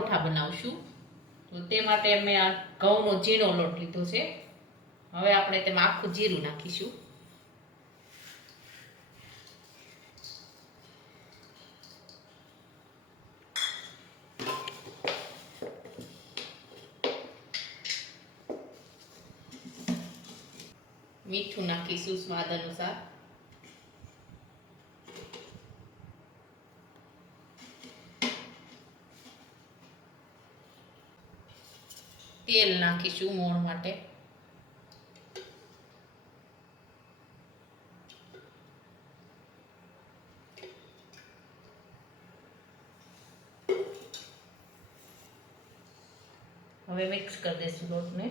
પરોઠા બનાવશું. તો તે માટે મેં આ ઘઉંનો ઝીણો લોટ લીધો છે. હવે આપણે તેમાં આખું જીરું નાખીશું. મીઠું નાખીશું સ્વાદ અનુસાર. તેલ નાખીશું મોણ માટે. હવે મિક્સ કરી દઈશું લોટને.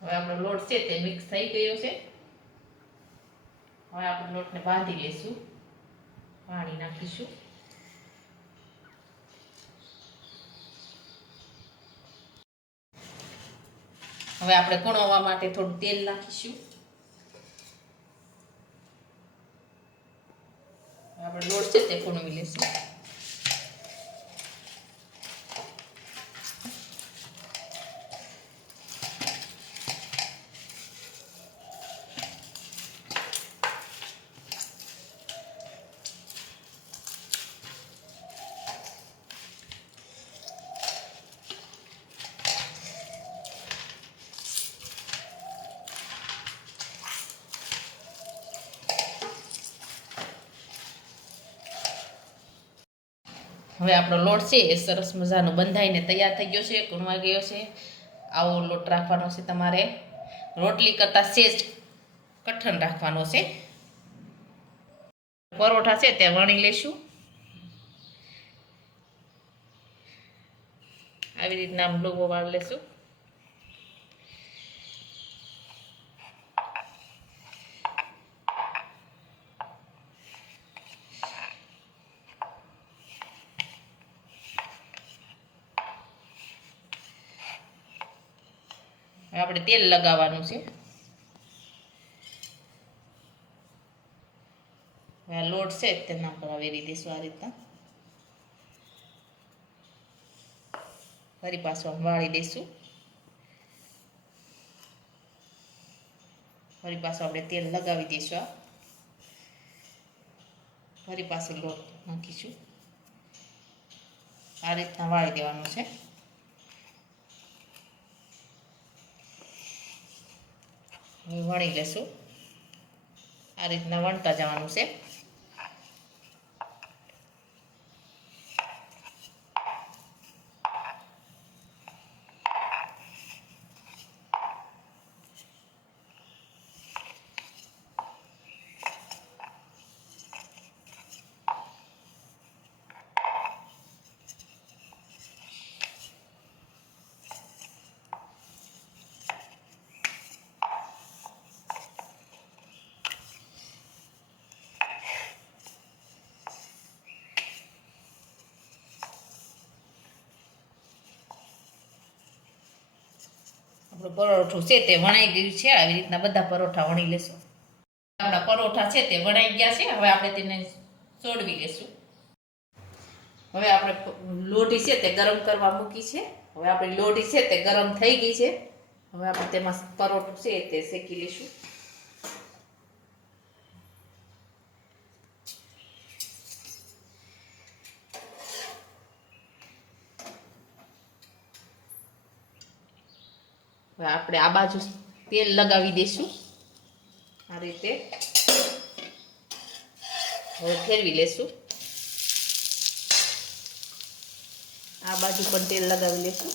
હવે આપણો લોટ છે તે મિક્સ થઈ ગયો છે. હવે આપણે લોટને બાંધી લઈશું. પાણી નાખીશું. હવે આપણે કણવા માટે થોડું તેલ નાખીશું. આપણે લોટ છે તે કણવી લઈશું. હવે આપણો લોટ છે એ સરસ મજાનો બંધાઈને તૈયાર થઈ ગયો છે, કૂણવાઈ ગયો છે. આવો લોટ રાખવાનો છે તમારે. રોટલી કરતાં સેજ કઠણ રાખવાનો છે. પરોઠા છે તે વણી લેશું. આવી રીતના આમ લોગો વાળી લેશું. આપણે તેલ લગાવવાનું છે. લોટ છે તેના પર આવી દઈશું આ રીતના. ફરી પાછું વાળી દઈશું. ફરી પાછું આપણે તેલ લગાવી દઈશું. ફરી પાછું લોટ નાખીશું. આ રીતના વાળી દેવાનું છે. વણી લેશું. આ રીતના વણતા જવાનું છે. આપણું પરોઠું છે તે વણાઈ ગયું છે. આવી રીતના બધા પરોઠા વણી લેશું. આપણા પરોઠા છે તે વણાઈ ગયા છે. હવે આપણે તેને સોડવી લેશું. હવે આપણે લોટી છે તે ગરમ કરવા મૂકી છે. હવે આપણી લોટી છે તે ગરમ થઈ ગઈ છે. હવે આપણે તેમાં પરોઠું છે તે શેકી લઈશું. હવે આપણે આ બાજુ તેલ લગાવી દઈશું. આ રીતે હવે ફેરવી લેશું. આ બાજુ પણ તેલ લગાવી લેશું.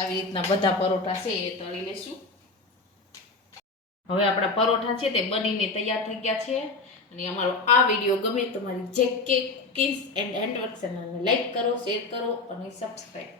આવી રીતના બધા પરોઠા છે એ તળી લેશું. હવે આપણા પરોઠા છે તે બનીને તૈયાર થઈ ગયા છે. અને અમારો આ વિડીયો ગમે તમારી JK કુકીઝ એન્ડ હેન્ડવર્ક ચેનલને લાઈક કરો, શેર કરો અને સબસ્ક્રાઈબ